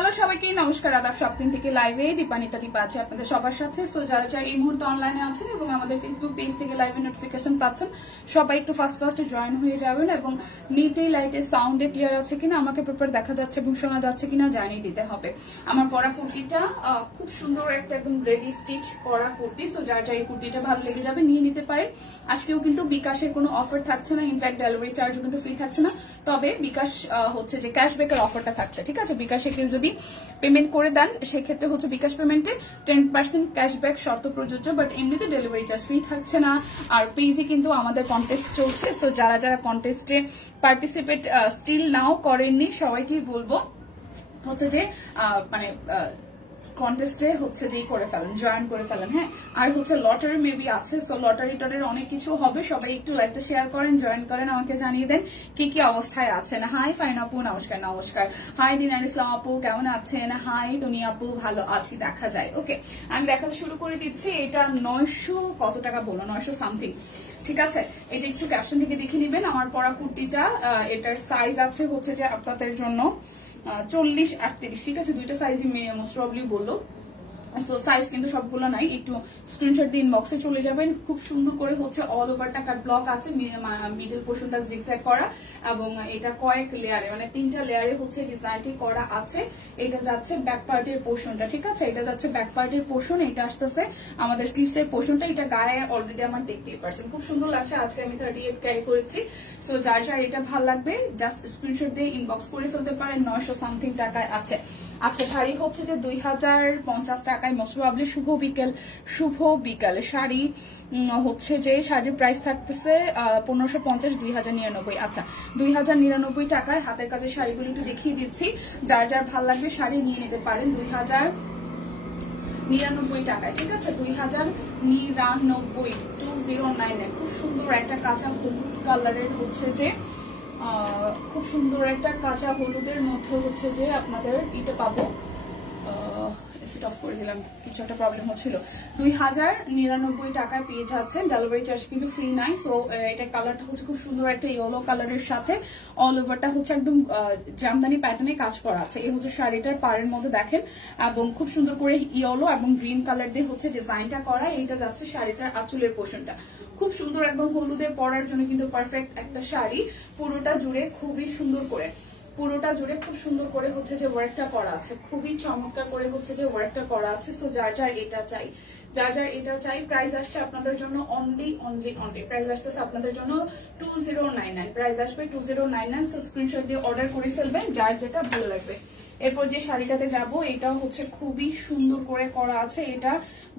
Hello সবাইকে নমস্কার আদাব শপিং থেকে লাইভে দীপানিতা দীপা আছে আপনাদের সবার সাথে। সো যারা যারা এই মুহূর্তে অনলাইনে আছেন এবং আমাদের ফেসবুক পেজ থেকে লাইভে নোটিফিকেশন পাচ্ছেন সবাই একটু ফার্স্টে জয়েন হয়ে যাবেন এবং নিটে লাইটে সাউন্ডে ক্লিয়ার আছে কিনা, আমাকে প্রপার দেখা যাচ্ছে এবং শোনা যাচ্ছে কিনা জানিয়ে দিতে হবে। আমার পরা কুর্তিটা খুব সুন্দর একটা একদম রেডি স্টিচ করা কুর্তি। সো যারা যারা এই কুর্তিটা ভালো লেগে যাবে নিয়ে নিতে পারেন। আজকেও কিন্তু বিকাশের কোনো অফার থাকছে না, ইনফ্যাক্ট ডেলিভারি চার্জও কিন্তু ফ্রি থাকছে না, তবে বিকাশ হচ্ছে যে ক্যাশব্যাকের অফারটা থাকছে। ঠিক আছে, বিকাশে কেউ যদি পেমেন্ট করে দেন সেক্ষেত্রে হচ্ছে বিকাশ পেমেন্টে 10% ক্যাশব্যাক শর্ত প্রযোজ্য, বাট এমনিতে ডেলিভারি চার্জ ফ্রি থাকছে না। আর পেজে কিন্তু আমাদের কন্টেস্ট চলছে। সো যারা যারা কন্টেস্টে পার্টিসিপেট স্টিল নাও করেননি সবাইকেই বলবো হচ্ছে যে মানে কন্টেস্টে হচ্ছে যে করে ফেলেন, জয়েন করে ফেলেন। হ্যাঁ, আর হচ্ছে লটারি মেবি আছে। সো লটারি টটারি অনেক কিছু হবে, সবাই একটু লাইভটা শেয়ার করেন, জয়েন করেন, আমাকে জানিয়ে দেন কি কি অবস্থায় আছেন। হাই ফাইন আপু, নমস্কার নমস্কার। হাই দিনার ইসলাম আপু, কেমন আছেন? হাই দুনিয়া আপু, ভালো আছি দেখা যায়। ওকে, আমি দেখাতে শুরু করে দিচ্ছি। এটা 900 কত টাকা বলো, 900 সামথিং। ঠিক আছে, এটা একটু ক্যাপশন থেকে দেখে নিবেন। আমার পরা কুর্তিটা এটার সাইজ আছে হচ্ছে যে আপনাদের জন্য 40-38। ঠিক আছে, দুইটা সাইজই মোস্ট প্রবলি বললো। সো সাইজ কিন্তু সবগুলো নাই, একটু স্ক্রিনশট দিয়ে ইনবক্সে চলে যাবেন। খুব সুন্দর করে হচ্ছে অল ওভারটা কাট ব্লক আছে, মিডল পোর্শনটা জিগজ্যাগ করা এবং এটা কয়েক লেয়ারে মানে 3টা লেয়ারে হচ্ছে ডিজাইনটি করা আছে। এটা যাচ্ছে ব্যাক পার্টের পোর্শনটা। ঠিক আছে, এটা যাচ্ছে ব্যাক পার্টের পোর্শন, এটা আসতেছে আমাদের স্লিভসের পোর্শনটা। এটা গায়ে অলরেডি আমার দেখতেই পারছেন, খুব সুন্দর লাগছে। আজকে আমি 38 ক্যারি করেছি। সো যার যার এটা ভালো লাগবে জাস্ট স্ক্রিনশট দিয়ে ইনবক্স করে ফেলতে পারেন। 900 সামথিং টাকায় আছে। আচ্ছা, শাড়ি হচ্ছে যে 2050 টাকায় মোস্ট প্রবাবলি শুভ বিকাল শাড়ি হচ্ছে যে শাড়ির প্রাইস থাকতেছে 1550, 2099। আচ্ছা, 2099 টাকায় হাতের কাজের শাড়িগুলো একটু দেখিয়ে দিচ্ছি। যার যার ভাল লাগবে শাড়ি নিয়ে নিতে পারেন 2099 টাকায়। ঠিক আছে, 2099, 2099। খুব সুন্দর একটা কাঁচা হলুদ কালারের হচ্ছে যে খুব সুন্দর একটা কাঁচা হলুদের মধ্যে হচ্ছে যে আপনাদের এটা পাবো। সেট অফ করে দিলাম, কিছু একটা প্রবলেম হচ্ছিল। 2099 টাকায় পেয়ে যাচ্ছেন, ডেলিভারি চার্জ কিন্তু ফ্রি নাই। সো এটা কালারটা হচ্ছে খুব সুন্দর একটা ইয়েলো কালারের সাথে অল ওভারটা হচ্ছে একদম জামদানি প্যাটার্নে কাজ করা আছে। এই হচ্ছে শাড়িটার পাড়ের মধ্যে দেখেন এবং খুব সুন্দর করে ইয়েলো এবং গ্রিন কালার দিয়ে হচ্ছে ডিজাইনটা করা। এইটা যাচ্ছে শাড়িটার আঁচলের পোর্শনটা, খুব সুন্দর একদম হলুদে পরার জন্য কিন্তু পারফেক্ট একটা শাড়ি। পুরোটা জুড়ে খুবই সুন্দর করে, পুরোটা জুড়ে খুব সুন্দর করে হচ্ছে যে ওয়ার্কটা করা আছে, খুবই চমৎকার করে হচ্ছে যে ওয়ার্কটা করা আছে। সো যার যার এটা চাই, যার যার এটা চাই, প্রাইস আসছে আপনাদের জন্য অনলি প্রাইস আসতেছে আপনাদের জন্য 2099, প্রাইস আসবে 2099। সো স্ক্রিনশট দিয়ে অর্ডার করে ফেলবেন যার যেটা ভালো লাগবে। এরপর যে শাড়িটাতে যাব এটাও হচ্ছে খুবই সুন্দর করে করা আছে। এটা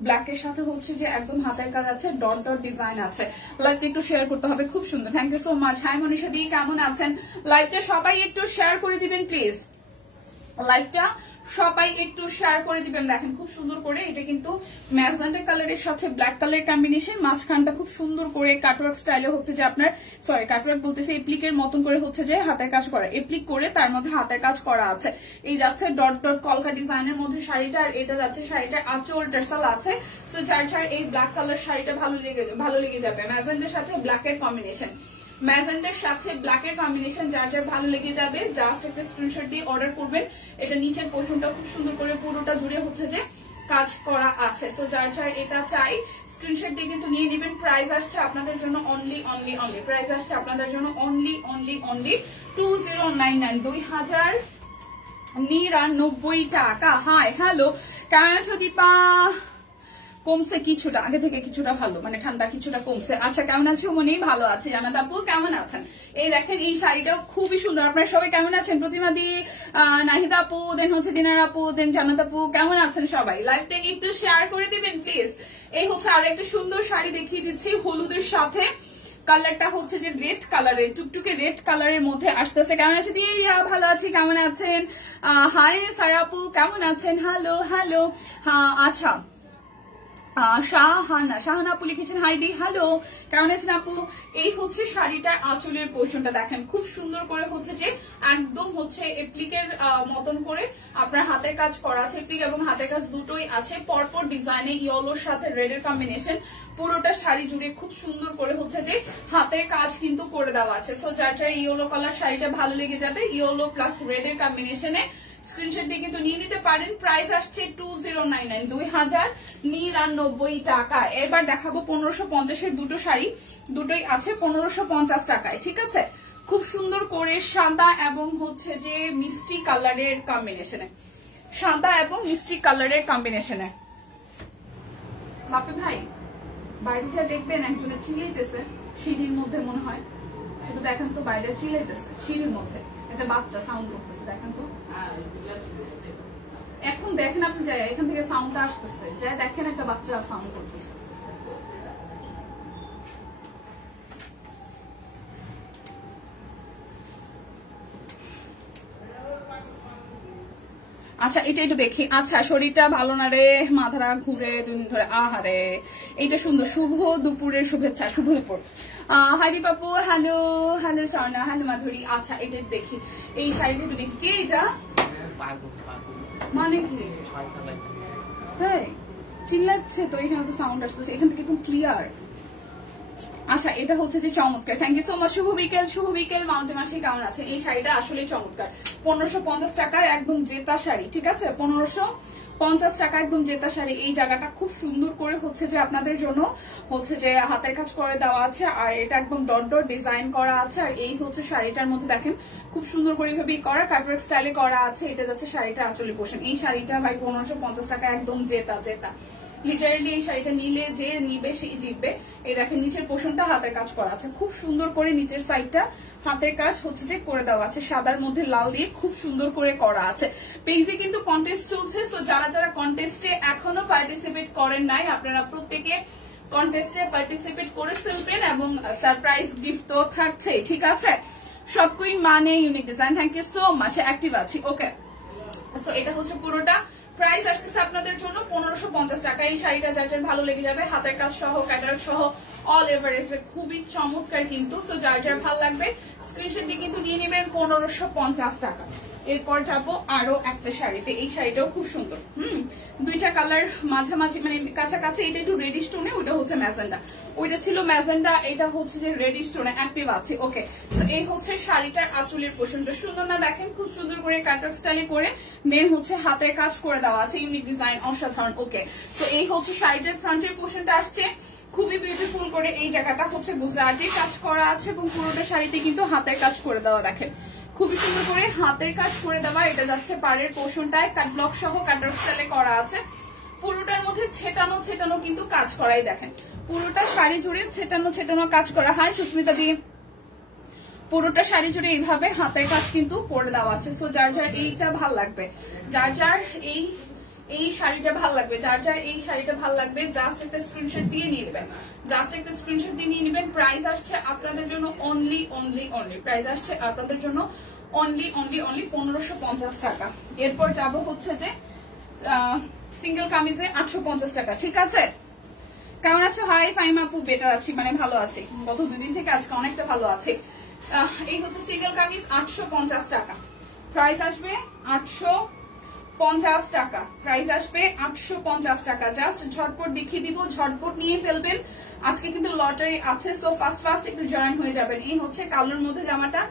ব্ল্যাকের সাথে হচ্ছে যে একদম হাতের কাজ আছে, ডট ডট ডিজাইন আছে। লাইভটা একটু শেয়ার করতে হবে, খুব সুন্দর। Thank you so much. Hi Manisha di, কেমন আছেন? লাইভটা সবাই একটু শেয়ার করে দিবেন প্লিজ, লাইভটা সবাই একটু শেয়ার করে দিবেন। দেখেন খুব সুন্দর করে, এটা কিন্তু ম্যাজেন্টা কালারের সাথে ব্ল্যাক কালার কম্বিনেশন, মাঝখানটা খুব সুন্দর করে কাটওয়ার্ক স্টাইলে হচ্ছে যে আপনার কাটওয়ার্ক বলতেছে এপ্লিকের মতন করে হচ্ছে যে হাতের কাজ করা, এপ্লিক করে তার মধ্যে হাতের কাজ করা আছে। এই যাচ্ছে ডট ডট কলকা ডিজাইনের মধ্যে শাড়িটা, আর এটা যাচ্ছে শাড়িটা আঁচল টার্সাল আছে। সো যার যার এই ব্ল্যাক কালার শাড়িটা ভালো লেগে যাবে, ম্যাজেন্টার সাথে ব্ল্যাকের কম্বিনেশন, ম্যাজেন্টার সাথে ব্ল্যাকের কম্বিনেশন, যার যার ভালো লেগে যাবে জাস্ট একটা স্ক্রিনশট দিয়ে অর্ডার করবেন। এটা নিচের পোর্শনটা খুব সুন্দর করে পুরোটা জুড়ে হচ্ছে যে কাজ করা আছে। সো যার যার এটা চাই স্ক্রিনশট দিয়ে কিন্তু নিয়ে নেবেন। প্রাইস আসছে আপনাদের জন্য অনলি প্রাইস আসছে আপনাদের জন্য অনলি 2099, 2099 টাকা। হাই হ্যালো, কেমন আছো দীপা? কমছে কিছুটা, আগে থেকে কিছুটা ভালো, মানে ঠান্ডা কিছুটা কমছে। আচ্ছা, কেমন আছো মনি? ভালো আছি। জানাত আপু কেমন আছেন? এই দেখেন এই শাড়িটাও খুবই সুন্দর। আপনারা সবাই কেমন আছেন? প্রতিমা দি, নাহিদা আপু, দেন হচ্ছে দিনার আপু, দেন জানাত আপু, কেমন আছেন সবাই? লাইভটা একটু শেয়ার করে দিবেন প্লিজ। এই হচ্ছে আরো একটা সুন্দর শাড়ি দেখিয়ে দিচ্ছি হলুদের সাথে, কালারটা হচ্ছে যে রেড কালারের, টুকটুকে রেড কালারের মধ্যে আসতেছে। কেমন আছে দিয়ে? ভালো আছি, কেমন আছেন? হাই সারা আপু, কেমন আছেন? Hello hello. আচ্ছা, শাহানা আপু লিখেছেন হাই দি, হ্যালো, কেমন আছেন আপু? এই হচ্ছে শাড়িটার আঁচলের পোর্শনটা দেখেন খুব সুন্দর করে হচ্ছে যে একদম হচ্ছে এপ্লিকের মতন করে আপনার হাতের কাজ করা আছে। এপ্লিক এবং হাতের কাজ দুটোই আছে, পরপর ডিজাইনে ইয়েলোর সাথে রেডের কম্বিনেশন, পুরোটা শাড়ি জুড়ে খুব সুন্দর করে হচ্ছে যে হাতের কাজ কিন্তু করে দেওয়া আছে। সো যার যার ইয়েলো কালার শাড়িটা ভালো লেগে যাবে, ইয়েলো প্লাস রেডের কম্বিনেশনে স্ক্রিনশট দিয়ে কিন্তু নিয়ে নিতে পারেন। প্রাইস আসছে 2099, 2099 টাকা। এবার দেখাবো 1550 দুটো শাড়ি, দুটোই আছে 1550 টাকায়, ঠিক আছে। খুব সুন্দর করে সাদা এবং হচ্ছে যে মিষ্টি কালারের কম্বিনেশনে, সাদা এবং মিষ্টি কালারের কম্বিনেশনে। বাপে ভাই বাইরে যা দেখবেন একজনের চিল্লাইতেছে সিঁড়ির মধ্যে, মনে হয় একটু দেখেন তো, বাইরে চিল্লাইতেছে সিঁড়ির মধ্যে, একটা বাচ্চা সাউন্ড করতেছে, দেখেন তো। এখন দেখেন আপনি যাই, এখান থেকে সাউন্ডটা আসতেছে, যাই দেখেন একটা বাচ্চা সাউন্ড করতেছে। আচ্ছা এটা একটু দেখি। আচ্ছা শরীরটা ভালো না রে, মাথাটা ঘুরে 2 দিন ধরে, আহারে। এইটা সুন্দর, শুভ দুপুরের শুভেচ্ছা, শুভ দুপুর। Hi Dipapu, hello hello Swarna, hello Madhuri. আচ্ছা এটা দেখি, এই শাড়িটা একটু দেখি, কে এটা, মানে কি? হ্যাঁ চিল্লাচ্ছে তো, এখানে তো সাউন্ড আসতেছে, এখান থেকে একদম ক্লিয়ার। আচ্ছা এটা হচ্ছে যে চমৎকার, থ্যাংক ইউ সো মাচ। শুভ বিকেল, শুভ বিকেল। মাউন্টে মাসি কেমন আছে? এই শাড়িটা আসলে চমৎকার, 1550 টাকায় একদম জেতা শাড়ি, ঠিক আছে। 1550 টাকা একদম জেতা শাড়ি। এই জায়গাটা খুব সুন্দর করে হচ্ছে যে আপনাদের জন্য হচ্ছে যে হাতের কাজ করে দেওয়া আছে, আর এটা একদম ডট ডট ডিজাইন করা আছে। আর এই হচ্ছে শাড়িটার মধ্যে দেখেন খুব সুন্দর করে এইভাবে করা, কাটওয়ার্ক স্টাইলে করা আছে। এটা যাচ্ছে শাড়িটা আঁচলের পোর্শন। এই শাড়িটা ভাই 1550 টাকা একদম জেতা জেতা, লিটারালি। এই শাড়িটা নিলে যে নিবে সেই জিতবে। এই দেখেন নিচের পোর্শনটা হাতের কাজ করা আছে, খুব সুন্দর করে নিচের সাইডটা হাতের কাজ হচ্ছে যে করে দেওয়া আছে, সাদার মধ্যে লাল দিয়ে খুব সুন্দর করে করা আছে। পেজে কিন্তু কন্টেস্ট চলছে, সো যারা যারা কন্টেস্টে এখনো পার্টিসিপেট করেন নাই, আপনারা প্রত্যেকে কন্টেস্টে পার্টিসিপেট করে ফেলবেন, এবং সারপ্রাইজ গিফট তো থাকছে, ঠিক আছে। সব কুইন মানে unique design, thank you so much, active আছি। ওকে, সো এটা হচ্ছে পুরোটা। প্রাইস আসতেছে আপনাদের জন্য 1550 টাকা। এই শাড়িটা যার যার ভালো লেগে যাবে, হাতের কাজ সহ, ক্যাটালগ সহ, অল এভারেজে খুবই চমৎকার কিন্তু। সো যার যার ভালো লাগবে স্ক্রিনশট দিয়ে কিন্তু নিয়ে নেবেন 1550 টাকা। এরপর যাবো আরো একটা শাড়িতে, এই শাড়িটাও খুব সুন্দর। দুইটা কালার মাঝামাঝি, মানে কাছাকাছি। এটা একটু রেডি স্টোনে, ওইটা হচ্ছে ম্যাজেন্ডা, ওইটা ছিল ম্যাজেন্ডা, এটা হচ্ছে যে রেডি স্টোনে অ্যাক্টিভ আছে। ওকে, তো এই হচ্ছে শাড়িটার আঁচলের পোর্শনটা, সুন্দর না? দেখেন খুব সুন্দর করে কাটওয়ার্ক স্টাইলে করে দেন হচ্ছে হাতের কাজ করে দেওয়া আছে, ইউনিক ডিজাইন, অসাধারণ। ওকে, তো এই হচ্ছে শাড়িটার ফ্রন্টের পোর্শনটা আসছে খুবই বিউটিফুল করে। এই জায়গাটা হচ্ছে গুজরাটি কাজ করা আছে, এবং পুরোটা শাড়িতে কিন্তু হাতের কাজ করে দেওয়া, দেখেন খুবই সুন্দর করে হাতের কাজ করে দেওয়া। এটা যাচ্ছে পাড়ের পোর্শনটায় কাট ব্লক সহ কাটওয়ার্ক স্টাইলে করা আছে। পুরোটার মধ্যে ছেটানো ছেটানো কিন্তু কাজ করাই, দেখেন পুরোটা শাড়ি জুড়ে ছেটানো ছেটানো কাজ করা। হয় সুস্মিতা দিয়ে পুরোটা শাড়ি জুড়ে এইভাবে হাতের কাজ কিন্তু করে দেওয়া আছে। সো যার যার এইটা ভাল লাগবে, যার যার এই শাড়িটা ভাল লাগবে, যার যার এই শাড়িটা ভাল লাগবে, জাস্ট একটা স্ক্রিনশট দিয়ে নিয়ে নেবেন, জাস্ট একটা স্ক্রিনশট দিয়ে নিয়ে নেবেন। প্রাইস আসছে আপনাদের জন্য অনলি অনলি অনলি, প্রাইস আসছে আপনাদের জন্য অনলি অনলি অনলি 1550 টাকা। এরপর যাব হচ্ছে যে সিঙ্গেল কামিজে 850 টাকা, ঠিক আছে। কেমন আছো? হাই ফাইমা আপু, বেটার আছি, মানে ভালো আছি, গত 2 দিন থেকে আজকে অনেকটা ভালো আছে। এই হচ্ছে সিঙ্গেল কামিজ 850 টাকা, প্রাইস আসবে 850 টাকা, প্রাইস আসবে 850 টাকা। জাস্ট ঝটপট দেখিয়ে দিব, ঝটপট নিয়ে ফেলবেন, আজকে কিন্তু লটারি আছে। সো ফাস্ট ফাস্ট একটু জয়েন হয়ে যাবেন। এই হচ্ছে কালোর মধ্যে জামাটা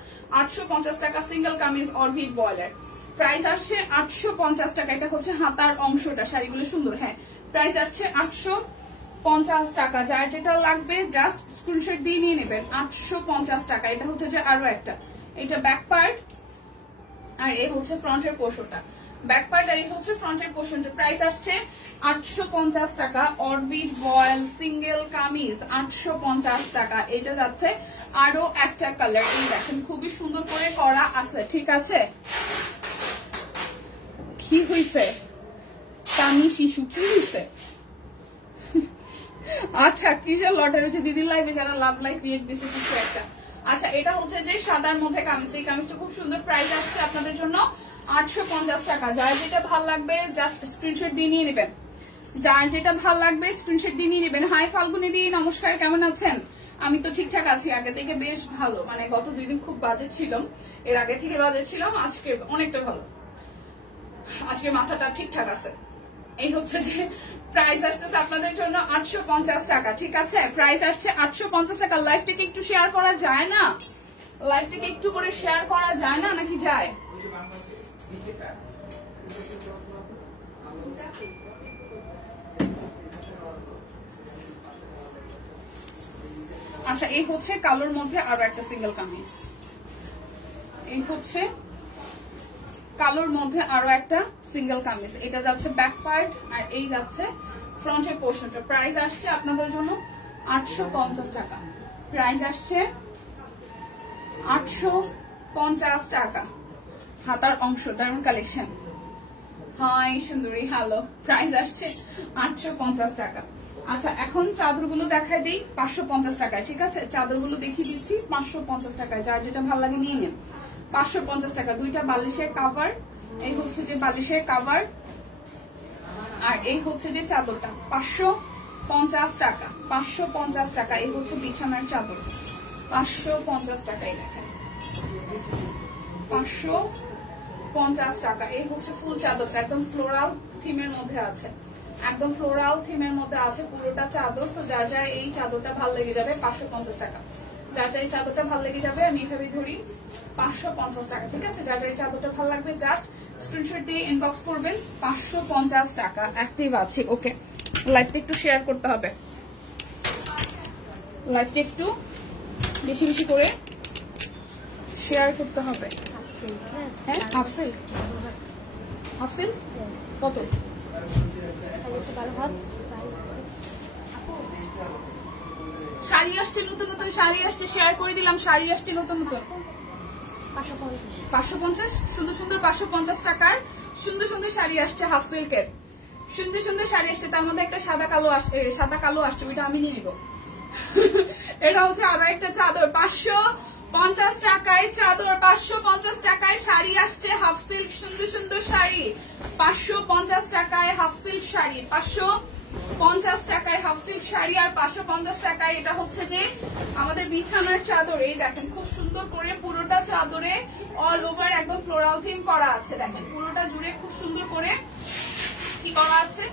850 টাকা, single kameez Arvid boiler, price আসছে 850 টাকা। এটা হচ্ছে হাতার অংশটা, শাড়িগুলো সুন্দর। হ্যাঁ, প্রাইস আসছে 850 টাকা। যার যেটা লাগবে জাস্ট স্ক্রিনশট দিয়ে নিয়ে নেবেন, 850 টাকা। এটা হচ্ছে যে আরো একটা, এটা ব্যাক পার্ট, আর এই হচ্ছে ফ্রন্টের পোর্শনটা, ব্যাক পার্ট, আর এই হচ্ছে ফ্রন্টের পোর্শনটা। প্রাইস আসছে 850 টাকা। অরবিট বয়েল সিঙ্গেল কামিজ 850 টাকা। এটা যাচ্ছে আরো একটা কালার, এই দেখেন খুবই সুন্দর করে করা আছে, ঠিক আছে। কি হয়েছে কামি শিশু, কি হয়েছে? আচ্ছা কিসের লটারি হচ্ছে দিদির লাইভে যারা লাভ লাইক রিয়েক্ট দিচ্ছে কিছু একটা। আচ্ছা এটা হচ্ছে যে সাদার মধ্যে কামিজ, এই কামিজটা খুব সুন্দর। প্রাইস আসছে আপনাদের জন্য 850 টাকা। যার যেটা ভাল লাগবে জাস্ট স্ক্রিনশট দিয়ে নিয়ে নেবেন, যার যেটা ভাল লাগবে স্ক্রিনশট দিয়ে নিয়ে নেবেন। হাই ফাল্গুনি দি, নমস্কার, কেমন আছেন? আমি তো ঠিকঠাক আছি, আগে থেকে বেশ ভালো, মানে গত 2 দিন খুব বাজে ছিলাম, এর আগে থেকে বাজে ছিলাম, আজকে অনেকটা ভালো, আজকে মাথাটা ঠিকঠাক আছে। এই হচ্ছে যে প্রাইস আসতেছে আপনাদের জন্য 850 টাকা, ঠিক আছে। প্রাইস আসছে 850 টাকা। লাইভটাকে একটু শেয়ার করা যায় না? লাইভটাকে একটু করে শেয়ার করা যায় না নাকি যায়? আচ্ছা, এই হচ্ছে কালোর মধ্যে আরো একটা সিঙ্গেল কামিজ। এই হচ্ছে কালোর মধ্যে আরো একটা সিঙ্গেল কামিজ। এটা যাচ্ছে ব্যাক পার্ট আর এই যাচ্ছে ফ্রন্টের পোর্শনটা। প্রাইস আসছে আপনাদের জন্য 850 টাকা। প্রাইস আসছে 850 টাকা। হাতার অংশ দারুন কালেকশন। হাই সুন্দরী, হ্যালো। প্রাইস আসছে 850 টাকা। আচ্ছা, এখন চাদরগুলো দেখাই দিই 550 টাকায়। ঠিক আছে, চাদরগুলো দেখিয়ে দিচ্ছি 550 টাকায়। যার যেটা ভালো লাগে নিয়ে নেন। 550 টাকা। দুইটা বালিশের কাভার। এই হচ্ছে যে বালিশের কাভার আর এই হচ্ছে যে চাদরটা 550 টাকা। 550 টাকা। এই হচ্ছে বিছানার চাদর 550 টাকায়। দেখেন 550 টাকা। এই হচ্ছে ফুল চাদরটা একদম ফ্লোরাল থিমের মধ্যে আছে। একদম ফ্লোরাল থিমের মধ্যে আছে পুরোটা চাদর। তো যার যার এই চাদরটা ভালো লেগে যাবে 550 টাকা। যার যার এই চাদরটা ভালো লেগে যাবে আমি এইভাবে ধরি 550 টাকা। ঠিক আছে, যার যার এই চাদরটা ভালো লাগবে জাস্ট স্ক্রিনশট দিয়ে ইনবক্স করবেন। 550 টাকা অ্যাক্টিভ আছে। ওকে, লাইভটা একটু শেয়ার করতে হবে। লাইভটা একটু বেশি বেশি করে শেয়ার করতে হবে। হ্যাঁ, হাফসিল হাফসিল কত? শাড়ি আসছে নতুন নতুন, শাড়ি আসছে শেয়ার করে দিলাম। শাড়ি আসছে নতুন নতুন 550 সুন্দর সুন্দর 550 টাকার সুন্দর সুন্দর শাড়ি আসছে। হাফ সিল্কের সুন্দর সুন্দর শাড়ি আসছে। তার মধ্যে একটা সাদা কালো আসছে, ওইটা আমি নিয়ে নিব। এটা হচ্ছে আরো একটা চাদর 550 টাকায়। চাদর 550 টাকায় শাড়ি আসছে হাফ সিল্ক। সুন্দর সুন্দর শাড়ি 550 টাকায় হাফ সিল্ক শাড়ি। 550 টাকায় হাফ সিল্ক শাড়ি আর 550 টাকায় এটা হচ্ছে যে আমাদের বিছানার চাদর। এই দেখেন খুব সুন্দর করে পুরোটা চাদরে অল ওভার একদম ফ্লোরাল থিম করা আছে। দেখেন পুরোটা জুড়ে খুব সুন্দর করে কি করা আছে,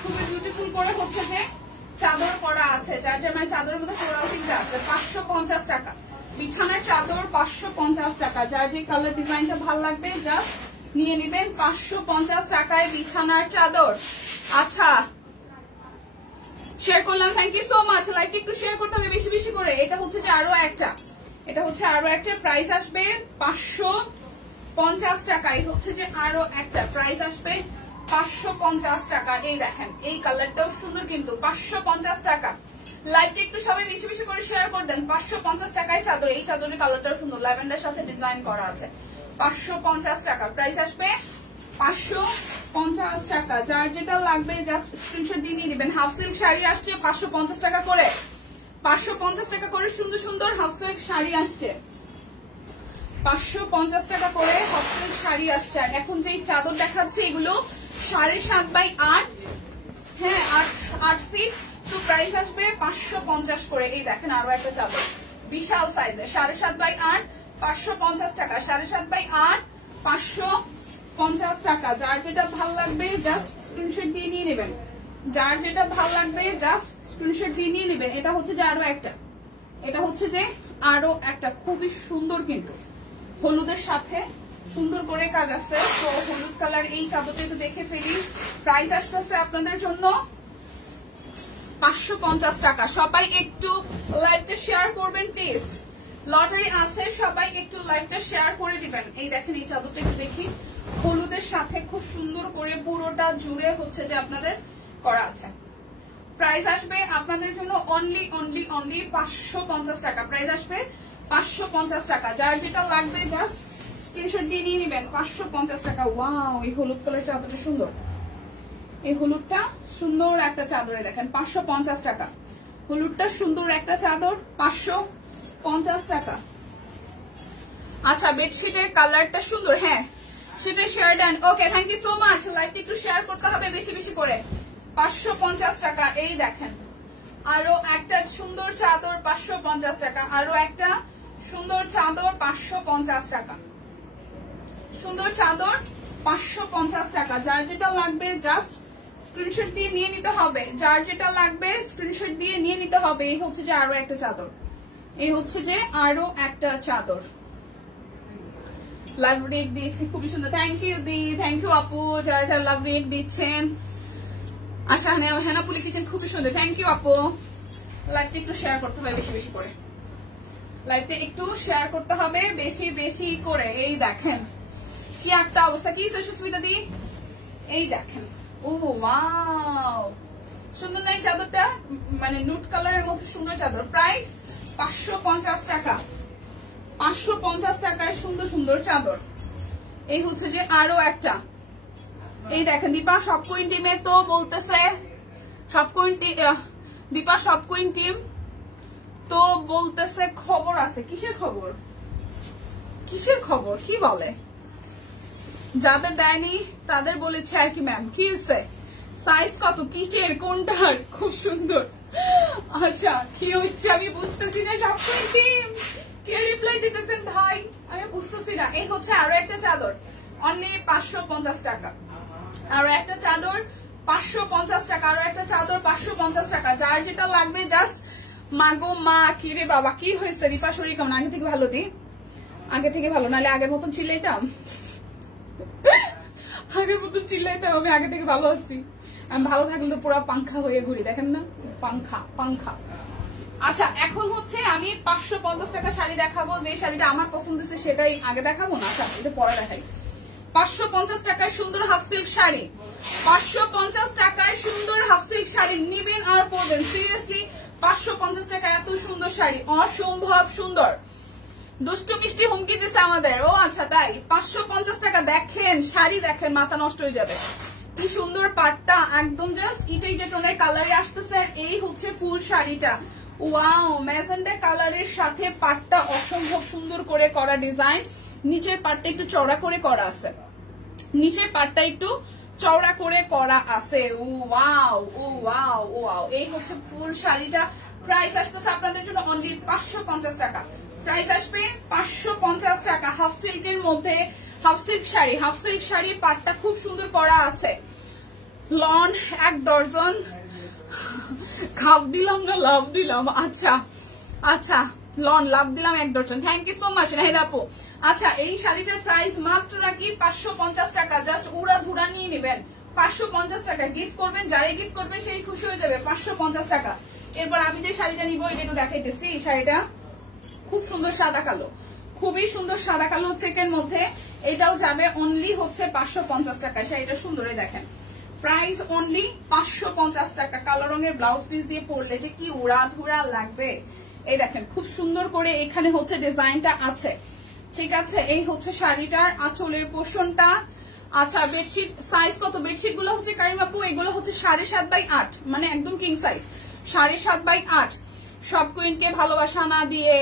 খুবই বিউটিফুল করে হচ্ছে যে চাদর করা আছে। যার যার মানে চাদরের মধ্যে ফ্লোরাল থিমটা আছে। 550 টাকা বিছানার চাদর 550 টাকা। যার যে কালার ডিজাইনটা ভালো লাগবে জাস্ট নিয়ে নেবেন। 550 টাকায় বিছানার চাদর। আচ্ছা, শেয়ার করলাম, থ্যাংক ইউ সো মাচ। লাইকটা একটু শেয়ার করতে হবে বেশি বেশি করে। এটা হচ্ছে যে আরো একটা, এটা হচ্ছে আরো একটা প্রাইস আসবে 550 টাকা। এই হচ্ছে যে আরো একটা প্রাইস আসবে 550 টাকা। এই দেখেন এই কালারটাও সুন্দর কিন্তু 550 টাকা। লাইকটা একটু সবাই বেশি বেশি করে শেয়ার করে দেন। 550 টাকায় চাদর। এই চাদরের কালারটাও সুন্দর, ল্যাভেন্ডার সাথে ডিজাইন করা আছে। 550 টাকা প্রাইস আসবে 550 টাকা। যার যেটা লাগবে জাস্ট স্ক্রিনশট দিয়ে নিয়ে নেবেন। হাফ সিল্ক শাড়ি আসছে 550 টাকা করে। 550 টাকা করে সুন্দর সুন্দর হাফ সিল্ক শাড়ি আসছে। 550 টাকা করে হাফ সিল্ক শাড়ি আসছে। আর এখন যেই চাদর দেখাচ্ছে এগুলো 7.5 বাই 8, হ্যাঁ 8 ফিট। তো প্রাইস আসবে 550 করে। এই দেখেন আরো একটা চাদর বিশাল সাইজের 7.5 বাই 8, 550 টাকা। 7.5 বাই 8, 550 টাকা। যার যেটা ভালো লাগবে জাস্ট স্ক্রিনশট দিয়ে নিয়ে নেবেন। যার যেটা ভালো লাগবে জাস্ট স্ক্রিনশট দিয়ে নিয়ে নেবেন। এটা হচ্ছে যে আরো একটা, এটা হচ্ছে যে আরো একটা খুবই সুন্দর কিন্তু হলুদের সাথে সুন্দর করে কাজ আছে। তো হলুদ কালার এই চাদরটা একটু দেখে ফেলি। প্রাইস আসতেছে আপনাদের জন্য 550 টাকা। সবাই একটু লাইভটা শেয়ার করবেন প্লিজ। লটারি আছে, সবাই একটু লাইভটা শেয়ার করে দিবেন। এই দেখেন এই চাদরটা একটু দেখি, হলুদের সাথে খুব সুন্দর করে পুরোটা জুড়ে হচ্ছে যে আপনাদের করা আছে। প্রাইস আসবে আপনাদের জন্য অনলি 550 টাকা। প্রাইস আসবে 550 টাকা। যার যেটা লাগবে জাস্ট স্ক্রিনশট দিয়ে নিয়ে নেবেন। 550 টাকা। ওয়াও, এই হলুদ কালার চাদরটা সুন্দর। এই হলুদটা সুন্দর একটা চাদরে দেখেন 550 টাকা। হলুদটা সুন্দর একটা চাদর 550 টাকা। আচ্ছা, বেডশিটের কালারটা সুন্দর, হ্যাঁ সেটা শেয়ার দেন। Okay, thank you so much. লাইভটা একটু শেয়ার করতে হবে বেশি বেশি করে। 550 টাকা। এই দেখেন আরো একটা সুন্দর চাদর 550 টাকা। আরো একটা সুন্দর চাদর 550 টাকা। সুন্দর চাদর 550 টাকা। যার যেটা লাগবে জাস্ট স্ক্রিনশট দিয়ে নিয়ে নিতে হবে। যার যেটা লাগবে স্ক্রিনশট দিয়ে নিয়ে নিতে হবে। এই হচ্ছে যে আরো একটা চাদর। এই হচ্ছে যে আরো একটা চাদর। লাভ রেক দিয়েছি খুবই সুন্দর। থ্যাংক ইউ দি, থ্যাংক ইউ আপু যারা যারা লাভ রেক দিচ্ছেন। আচ্ছা হেনাপুলি কিচেন খুবই সুন্দর, থ্যাংক ইউ আপু। লাইভটা একটু শেয়ার করতে হবে বেশি বেশি করে, লাইভটা একটু শেয়ার করতে হবে বেশি বেশি করে। এই দেখেন কি একটা অবস্থা, কি সুস্মিতা দি, এই দেখেন ও ওয়াও সুন্দর নাই চাদরটা, মানে নুট কালারের মধ্যে সুন্দর চাদর। প্রাইস 550 টাকা, 550 টাকায় সুন্দর সুন্দর চাদর। এই হচ্ছে যে আরো একটা, এই দেখেন দীপা সব কুইন টিমে তো বলতেছে, সব কুইন দীপা সব কুইন টিম তো বলতেছে খবর আছে। কিসের খবর, কিসের খবর, কি বলে? যাদের দেয়নি তাদের বলেছে আর কি ম্যাম। কি হচ্ছে, সাইজ কত, কিসের, কোনটার? খুব সুন্দর। আচ্ছা কি হচ্ছে আমি বুঝতেছি না, সব কুইন টিম কে রিপ্লাই দিতেছেন ভাই, আমি বুঝতেছি না। এই হচ্ছে আরো একটা চাদর, অনলি 550 টাকা। আরো একটা চাদর 550 টাকা, আরো একটা চাদর 550 টাকা। যার যেটা লাগবে জাস্ট মাগো মা, কি রে বাবা কি হয়েছে? রিপা শরীর কেমন? আগে থেকে ভালো দি, আগে থেকে ভালো, নাহলে আগের মতন চিল্লাইতাম, আগের মতন চিল্লাইতাম। আমি আগে থেকে ভালো আছি, আমি ভালো থাকলে তো পুরো পাংখা হয়ে ঘুরি, দেখেন না, পাংখা পাংখা। আচ্ছা এখন হচ্ছে আমি 550 টাকা শাড়ি দেখাবো, যে শাড়িটা আমার পছন্দ হচ্ছে সেটাই আগে দেখাবো না, আচ্ছা এটা পরে দেখাই। 550 টাকায় সুন্দর হাফ সিল্ক শাড়ি, 550 টাকায় সুন্দর হাফ সিল্ক শাড়ি নিবেন আর পরবেন। সিরিয়াসলি 550 টাকা এত সুন্দর শাড়ি, অসম্ভব সুন্দর। দুষ্টু মিষ্টি হুমকি দিচ্ছে আমাদের, ও আচ্ছা তাই। 550 টাকা, দেখেন শাড়ি দেখেন, মাথা নষ্ট হয়ে যাবে। কি সুন্দর পাটটা, একদম জাস্ট ইটাই যে টোনের কালারে আসতেছে। আর এই হচ্ছে ফুল শাড়িটা, ওয়াও ম্যাজেন্ডা কালারের সাথে পাটটা অসম্ভব সুন্দর করে করা ডিজাইন। নিচের পাটটা একটু চওড়া করে করা আছে, নিচের পাটটা একটু চওড়া করে করা আছে। ও wow oh wow oh wow, এই হচ্ছে ফুল শাড়িটা। প্রাইস আসতেছে আপনাদের জন্য অনলি 550 টাকা। প্রাইস আসবে 550 টাকা। হাফ সিল্কের মধ্যে half silk sari, half silk sari পাটটা খুব সুন্দর করা আছে। লন 1 ডজন, খাপ দিলাম না লাভ দিলাম, আচ্ছা আচ্ছা লন লাভ দিলাম 1 dozen, thank you so much Nahid আপু। আচ্ছা এই শাড়িটার প্রাইস মাত্র নাকি 550 টাকা, জাস্ট উড়া ধুরা নিয়ে নেবেন। 550 টাকা গিফট করবেন, যারাই গিফট করবেন সেই খুশি হয়ে যাবে। 550 টাকা। এরপর আমি যে শাড়িটা নিবো এটা একটু দেখাইতেছি। এই শাড়িটা খুব সুন্দর সাদা কালো, খুবই সুন্দর সাদা কালো চেকের মধ্যে, এটাও যাবে অনলি হচ্ছে 550 টাকা। শাড়িটা সুন্দরই দেখেন, প্রাইস অনলি 550 টাকা। কালো রঙের ব্লাউজ পিস দিয়ে পরলে যে কি উড়া ধুরা লাগবে। এই দেখেন খুব সুন্দর করে এখানে হচ্ছে ডিজাইনটা আছে, ঠিক আছে। এই হচ্ছে শাড়িটার আঁচলের পোর্শনটা। আচ্ছা বেডশিট সাইজ কত? বেডশিট গুলো হচ্ছে কারিমাপু, এগুলো হচ্ছে 7.5x8, মানে একদম কিং সাইজ, 7.5x8। সব কুইনকে ভালোবাসা না দিয়ে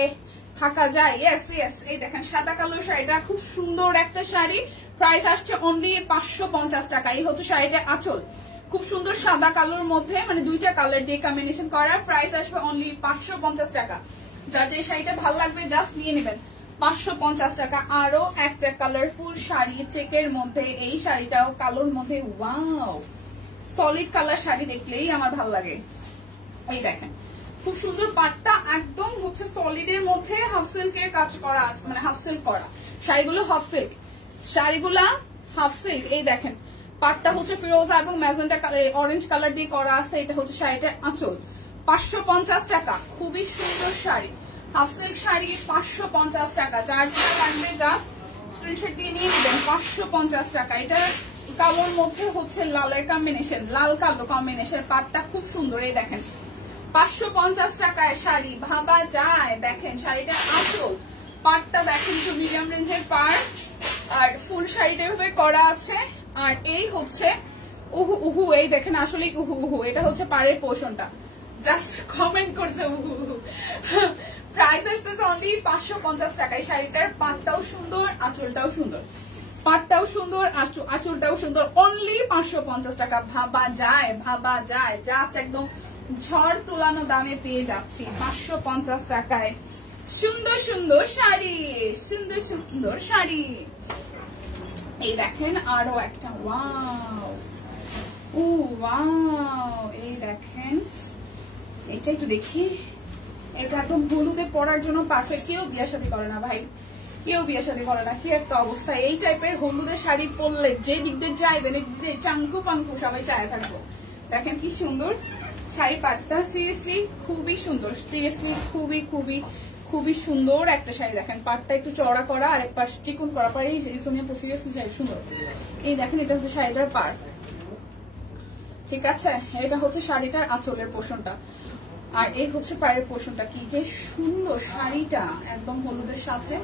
থাকা যায়, ইয়েস ইয়েস। এই দেখেন সাদা কালো শাড়িটা খুব সুন্দর একটা শাড়ি, প্রাইস আসছে অনলি 550 টাকা। এই হচ্ছে শাড়িটা আঁচল, খুব সুন্দর সাদা কালোর মধ্যে, মানে দুইটা কালার দিয়ে কম্বিনেশন করা। প্রাইস আসবে অনলি 550 টাকা। যার যে শাড়িটা ভালো লাগবে জাস্ট নিয়ে নেবেন, 550 টাকা। আরো একটা কালারফুল শাড়ি চেকের মধ্যে, এই শাড়িটাও কালোর মধ্যে, ওয়াও সলিড কালার শাড়ি দেখলেই আমার ভালো লাগে। এই দেখেন খুব সুন্দর পাটটা, একদম হচ্ছে সলিডের মধ্যে হাফ সিল্কের কাজ করা আছে, মানে হাফ সিল্ক করা শাড়িগুলো, হাফ সিল্ক শাড়িগুলা হাফ সিল্ক। এই দেখেন পাটটা হচ্ছে ফিরোজা এবং ম্যাজেন্টা অরেঞ্জ কালার দিয়ে করা আছে। এটা হচ্ছে শাড়িটার আঁচল, 550 টাকা। খুবই সুন্দর শাড়ি, হাফ সিল্ক শাড়ি 550 টাকা। যার যেটা লাগবে জাস্ট স্ক্রিনশট দিয়ে নিয়ে নেবেন, 550 টাকা। এটার কালোর মধ্যে হচ্ছে লালের কম্বিনেশন, লাল কালো কম্বিনেশন, পাটটা খুব সুন্দর। এই দেখেন 550 টাকায় শাড়ি, ভাবা যায়। দেখেন শাড়িটা আঁচল, পাটটা দেখেন একটু মিডিয়াম রেঞ্জের পার, আর ফুল শাড়িটা এভাবে করা আছে। আর এই হচ্ছে উহু উহু, এই দেখেন আসলে উহু উহু, এটা হচ্ছে পাড়ের পোর্শনটা, জাস্ট কমেন্ট করছে উহু উহু। প্রাইস আসতেছে অনলি 550 টাকায়। শাড়িটার পাটটাও সুন্দর, আঁচলটাও সুন্দর, পাটটাও সুন্দর, আঁচলটাও সুন্দর, অনলি 550 টাকা। ভাবা যায়, ভাবা যায়, জাস্ট একদম ঝড় তোলানো দামে পেয়ে যাচ্ছি 550 টাকায়। সুন্দর সুন্দর শাড়ি, সুন্দর সুন্দর শাড়ি। এই দেখেন আরো একটা, ওয়াও ও ওয়াও, এই দেখেন এটা একটু দেখি। এটা একদম হলুদে পরার জন্য পারফেক্ট। কেউ বিয়ে শাদী করে না ভাই, কেউ বিয়ে শাদী করে না, কি একটা অবস্থা। এই টাইপের হলুদের শাড়ি পরলে যে দিক দিয়ে যাইবেন, চাঙ্কু পাঙ্কু সবাই চায় থাকবো। দেখেন কি সুন্দর শাড়ি পাটটা, সিরিয়াসলি খুবই সুন্দর, সিরিয়াসলি খুবই খুবই খুবই সুন্দর একটা শাড়ি। দেখেন পাটটা একটু চড়া করা আর এক পাশ চিকন করা পারে, সোনিয়া সিরিয়াসলি শাড়ি সুন্দর। এই দেখেন এটা হচ্ছে শাড়িটার পাট, ঠিক আছে? এটা হচ্ছে শাড়িটার আঁচলের পোর্শনটা, আর এই হচ্ছে পায়ের পোর্শনটা। কি যে সুন্দর শাড়িটা, একদম হলুদের সাথে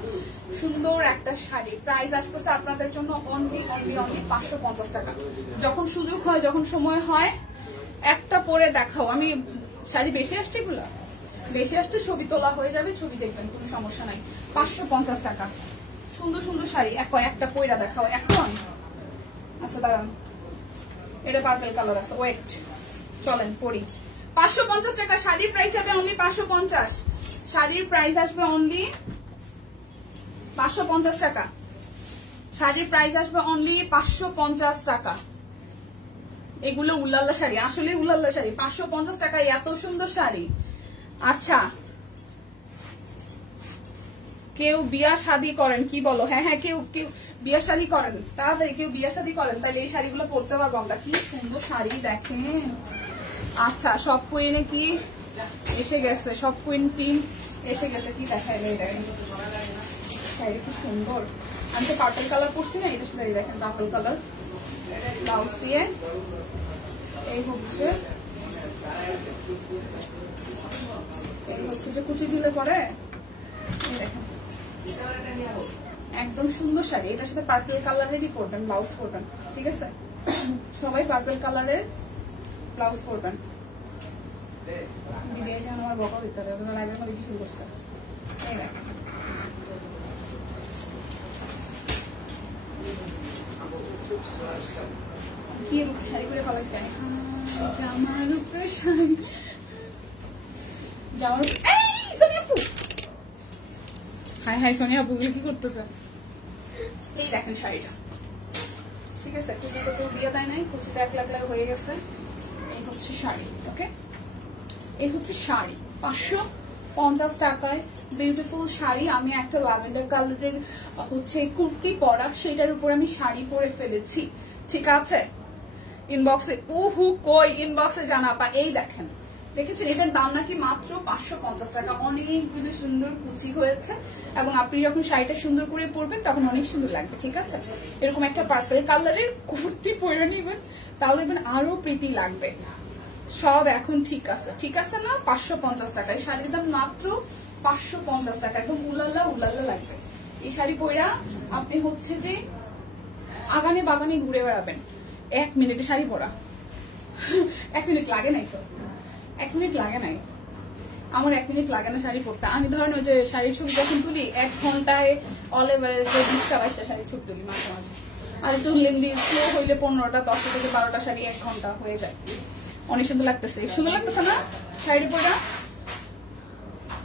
সুন্দর একটা শাড়ি। প্রাইস আসতেছে আপনাদের জন্য অনলি 550 টাকা। যখন সুযোগ হয়, যখন সময় হয়, একটা পরে দেখাও। আমি শাড়ি বেশি আসছে, এগুলো বেশি আসছে, ছবি তোলা হয়ে যাবে, ছবি দেখবেন, কোনো সমস্যা নাই। 550 টাকা সুন্দর সুন্দর শাড়ি। একটা পয়রা দেখাও এখন। আচ্ছা দাঁড়ান, এটা পার্পল কালার আছে, ওয়েট, চলেন পরি। 550 টাকা শাড়ির প্রাইস হবে অনলি 550। শাড়ির প্রাইস আসবে অনলি 550 টাকা। শাড়ির প্রাইস আসবে অনলি 550 টাকা। এগুলো উল্লাল্লা শাড়ি, আসলে উল্লাল্লা শাড়ি। 550 টাকায় এত সুন্দর শাড়ি। আচ্ছা, কেউ বিয়া শাদী করেন, কি বলো? হ্যাঁ হ্যাঁ, কেউ কেউ বিয়া শাদী করেন, তাড়াতাড়ি কেউ বিয়া শাদী করেন, তাহলে এই শাড়িগুলো পরতে পারবো আমরা। কি সুন্দর শাড়ি দেখেন। আচ্ছা, সব কুইনে কি এসে গেছে, সব কুইন টিম এসে গেছে। কি দেখায় দেখেন শাড়ি কি সুন্দর। আমি তো পার্পল কালার পরছি না, এটা শাড়ি দেখেন পার্পল কালার ব্লাউজ দিয়ে। এই হচ্ছে যে কুচি দিলে পরে দেখেন একদম সুন্দর শাড়ি। এটার সাথে পার্পল কালারেরই পরবেন, ব্লাউজ পরবেন, ঠিক আছে? সবাই পার্পল কালারের ব্লাউজ পরবেন। দিদি এসে আমার বকা দিতে হবে, ওরা লাইভের মধ্যে কি শুরু করছে। এই দেখেন কি শাড়ি করে ফেলাইছে, জামার উপরে শাড়ি, জামার হাই হাই সোনিয়া আপু কি করতেছে। এই দেখেন শাড়িটা, ঠিক আছে? কুচি তো কেউ দিয়ে দেয় নাই, কুচিটা এক লাখ হয়ে গেছে। এই হচ্ছে শাড়ি, ওকে? এই হচ্ছে শাড়ি 550 টাকায় বিউটিফুল শাড়ি। আমি একটা ল্যাভেন্ডার কালারের হচ্ছে কুর্তি পরা, সেটার উপর আমি শাড়ি পরে ফেলেছি, ঠিক আছে? ইনবক্সে কই ইনবক্সে জানাপা। এই দেখেন, দেখেছেন? এটার দাম নাকি মাত্র 550 টাকা। অনেকগুলো সুন্দর কুচি হয়েছে এবং আপনি যখন শাড়িটা সুন্দর করে পরবেন তখন অনেক সুন্দর লাগবে, ঠিক আছে? এরকম একটা পার্পল কালারের কুর্তি পরে নিবেন, তাহলে দেখবেন আরো প্রীতি লাগবে। সব এখন ঠিক আছে, ঠিক আছে না? 550 টাকা। এই শাড়ির দাম মাত্র 550 টাকা। একদম উলাল্লা উলাল্লা লাগবে এই শাড়ি পরা। আপনি হচ্ছে যে আগানে বাগানে ঘুরে বেড়াবেন। 1 মিনিটে শাড়ি পরা, 1 মিনিট লাগে নাই তো, 1 মিনিট লাগে নাই। আমার 1 মিনিট লাগে না শাড়ি পরতে। আমি ধরেন ওই যে শাড়ির ছবি যখন তুলি 1 ঘন্টায় অল এভারেজ 20টা-22টা শাড়ির ছবি তুলি মাঝে মাঝে। আর একটু লেন্দি স্লো হইলে 15টা 10টা থেকে 12টা শাড়ি 1 ঘন্টা হয়ে যায়। অনেক সুন্দর লাগতেছে, সুন্দর লাগতেছে না শাড়ি পরা?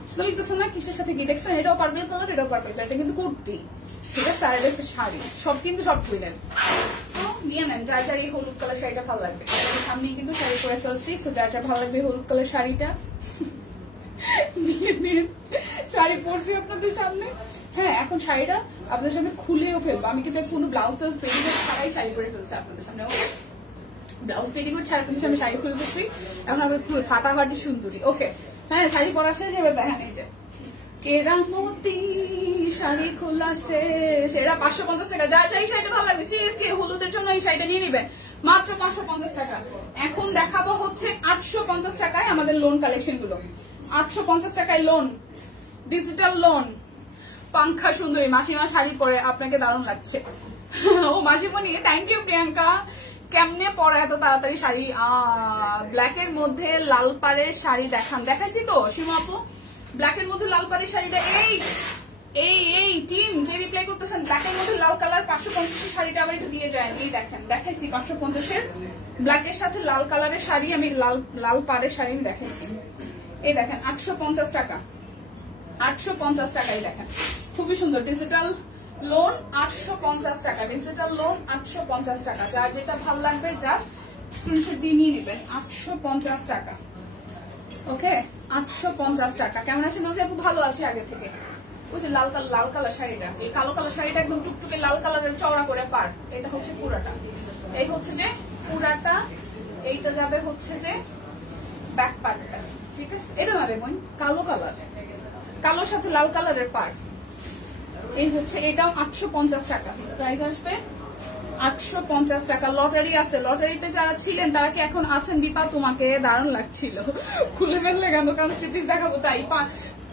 সুন্দর লাগতেছে না? কিসের সাথে কি দেখছেন? এটাও পার্পল কালার, এটাও পার্পল কালার। এটা কিন্তু কুর্তি, ঠিক আছে? আর এটা শাড়ি, সব কিন্তু সব খুঁজলেন। সো নিয়ে নেন, যার যার এই হলুদ কালার শাড়িটা ভালো লাগবে। সামনে কিন্তু শাড়ি পরে ফেলছি, সো যার যার ভালো লাগবে হলুদ কালার শাড়িটা নিয়ে নেন। শাড়ি পরছি আপনাদের সামনে। হ্যাঁ, এখন শাড়িটা আপনাদের সামনে খুলেও ফেলবো। আমি কিন্তু কোনো ব্লাউজ টাউজ পেটিকোট ছাড়াই শাড়ি পরে ফেলছি আপনাদের সামনে। ওকে, ব্লাউজ পেটিকোট ছাড়া আপনাদের সামনে শাড়ি খুলে ফেলছি। এখন আমরা ফাটাফাটি সুন্দরী। ওকে, হ্যাঁ, শাড়ি পরা শেষ। এবার দেখেন এই যে কেরামতি শাড়ি খোলা শেষ। এটা 550 টাকা। যার এই শাড়িটা ভালো লাগবে সিরিয়াসলি হলুদের জন্য এই শাড়িটা নিয়ে নিবেন, মাত্র 550 টাকা। এখন দেখাবো হচ্ছে 850 টাকায় আমাদের লোন কালেকশন গুলো। 850 টাকায় লোন, ডিজিটাল লোন, পাংখা সুন্দরী। মাসিমা শাড়ি পরে আপনাকে দারুণ লাগছে। ও মাসিমণি, থ্যাংক ইউ প্রিয়াঙ্কা। কেমনে পরে এত তাড়াতাড়ি শাড়ি? ব্ল্যাকের মধ্যে লাল পাড়ের শাড়ি দেখান। দেখাইছি তো সীমা আপু, ব্ল্যাকের মধ্যে লাল পাড়ের শাড়িটা। এই টিম যে রিপ্লাই করতেছেন, ব্ল্যাকের মধ্যে লাল কালার 550 শাড়িটা আবার একটু দিয়ে যায়। এই দেখেন, দেখাইছি 550 ব্ল্যাকের সাথে লাল কালারের শাড়ি। আমি লাল পাড়ের শাড়ি দেখাইছি। এই দেখেন 850 টাকা, 850 টাকাই দেখেন, খুবই সুন্দর। ডিজিটাল লোন 850 টাকা, ডিজিটাল লোন 850 টাকা। যার যেটা ভালো লাগবে জাস্ট স্ক্রিনশট দিয়ে নিয়ে নেবেন। 850 টাকা, ওকে? 850 টাকা। কেমন আছে বলছি আপু? ভালো আছে আগে থেকে। ওই যে লাল কালার শাড়িটা, এই কালো কালার শাড়িটা একদম টুকটুকে লাল কালারের চওড়া করে পার। এটা হচ্ছে পুরাটা, এই হচ্ছে যে পুরাটা। এইটা এটা যাবে হচ্ছে যে ব্যাক পার্টটা, ঠিক আছে? এটা না রে বোন, কালো কালার, কালোর সাথে লাল কালারের পার্ট। এই হচ্ছে এটাও 850 টাকা প্রাইস আসবে, 850 টাকা। লটারি আছে, লটারিতে যারা ছিলেন তারা কি এখন আছেন? দীপা তোমাকে দারুণ লাগছিল, খুলে ফেললে কেন? কারণ থ্রি পিস দেখাবো তাই।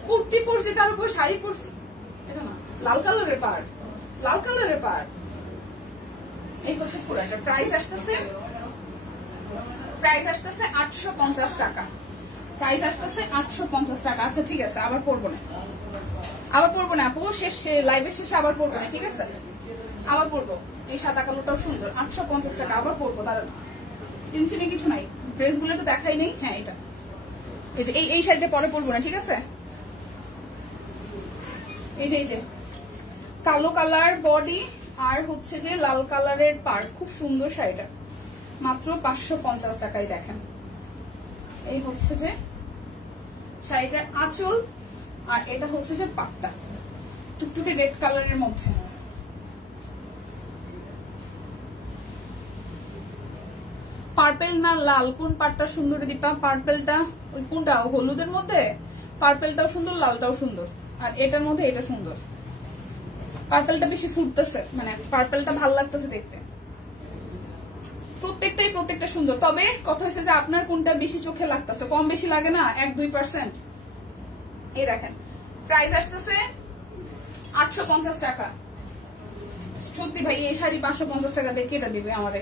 কুর্তি পরছি, তার উপর শাড়ি পরছি। এটা না, লাল কালারের পাড়, লাল কালারের পাড়। এই হচ্ছে পুরাটা। প্রাইস আসতেছে 850 টাকা, প্রাইস আসতেছে 850 টাকা। আচ্ছা ঠিক আছে, আবার পরবো না, আবার পরবো না আপু, শেষ লাইভের শেষে আবার পরবো না, ঠিক আছে? আবার পরবো। এই সাদা কালোটাও সুন্দর, 850 টাকা। আবার পরবো, দাঁড়ান, টেনশনে কিছু নাই, ড্রেস গুলো তো দেখাই নেই। হ্যাঁ এটা, এই যে এই শাড়িটা পরে পরবো না, ঠিক আছে? এই যে কালো কালার বডি আর হচ্ছে যে লাল কালারের পাড়, খুব সুন্দর শাড়িটা, মাত্র 550 টাকায়। দেখেন এই হচ্ছে যে শাড়িটার আঁচল, আর এটা হচ্ছে যে পাটটা টুকটুকে রেড কালারের মধ্যে। পার্পেল না লাল, কোন পাটটা সুন্দর দীপা? পার্পেলটা, ওই কোনটা হলুদের মধ্যে? পার্পেলটাও সুন্দর, লালটাও সুন্দর, আর এটার মধ্যে এটা সুন্দর। পার্পেলটা বেশি ফুটতেছে, মানে পার্পেলটা ভালো লাগতেছে দেখতে। প্রত্যেকটা সুন্দর, তবে কথা হচ্ছে যে আপনার কোনটা বেশি চোখে লাগতেছে, কম বেশি লাগে না 1-2%। এই দেখেন প্রাইস আসতেছে 850 টাকা। সত্যি ভাই এই শাড়ি 550 টাকা দিয়ে কেটে দিবে আমারে।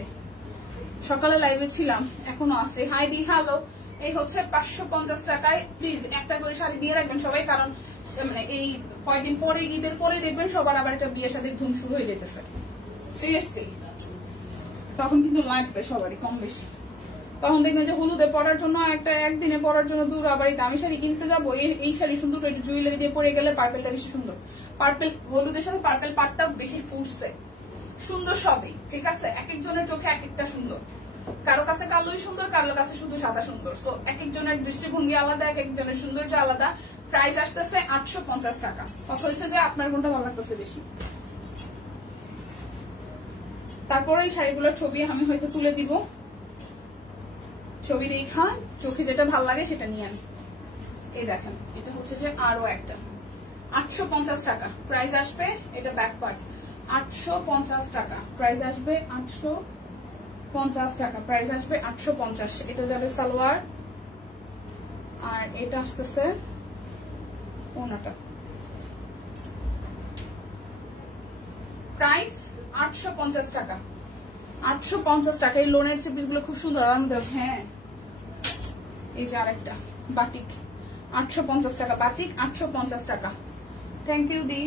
সকালে লাইভে ছিলাম, এখনো আছে। হাই দি হ্যালো। এই হচ্ছে 550 টাকায়। প্লিজ একটা করে শাড়ি দিয়ে রাখবেন সবাই, কারণ মানে এই কয়েকদিন পরে, ঈদের পরে দেখবেন সবার আবার একটা বিয়ের সাথে ধুম শুরু হয়ে যেতেছে, সিরিয়াসলি। তখন কিন্তু লাগবে সবারই কম বেশি। তখন দেখবেন যে হলুদে পরার জন্য একদিনে পরার জন্য দূর আবার দামি শাড়ি কিনতে যাবো। এই শাড়ি সুন্দর করে জুয়েলারি দিয়ে পরে গেলে পার্পেলটা বেশি সুন্দর। পার্পেল হলুদের সাথে পার্পেল পাটটা বেশি ফুটছে, সুন্দর সবই, ঠিক আছে? এক একজনের চোখে এক একটা সুন্দর, কারো কাছে কালোই সুন্দর, কারোর কাছে শুধু সাদা সুন্দর। সো এক একজনের দৃষ্টিভঙ্গি আলাদা, এক একজনের সৌন্দর্য আলাদা। প্রাইস আসতেছে 850 টাকা। কথা হচ্ছে যে আপনার কোনটা ভালো লাগতেছে বেশি। তারপরে এই শাড়িগুলোর ছবি আমি হয়তো তুলে দিব, ছবি দেখা চোখে যেটা ভালো লাগে সেটা নিয়ে আনি। এই দেখেন এটা হচ্ছে যে আরো একটা 850 টাকা প্রাইস আসবে। এটা ব্যাক পার্ট 850 টাকা প্রাইস আসবে, 850 টাকা প্রাইস আসবে, 850। এটা যাবে সালোয়ার, আর এটা আসতেছে ওনাটা। প্রাইস 850 টাকা, 850 টাকা। এই লোনের পিসগুলো খুব সুন্দর, আরামদায়ক। হ্যাঁ এই যে আরেকটা বাটিক, 850 টাকা বাটিক, 850 টাকা। থ্যাংক ইউ দি।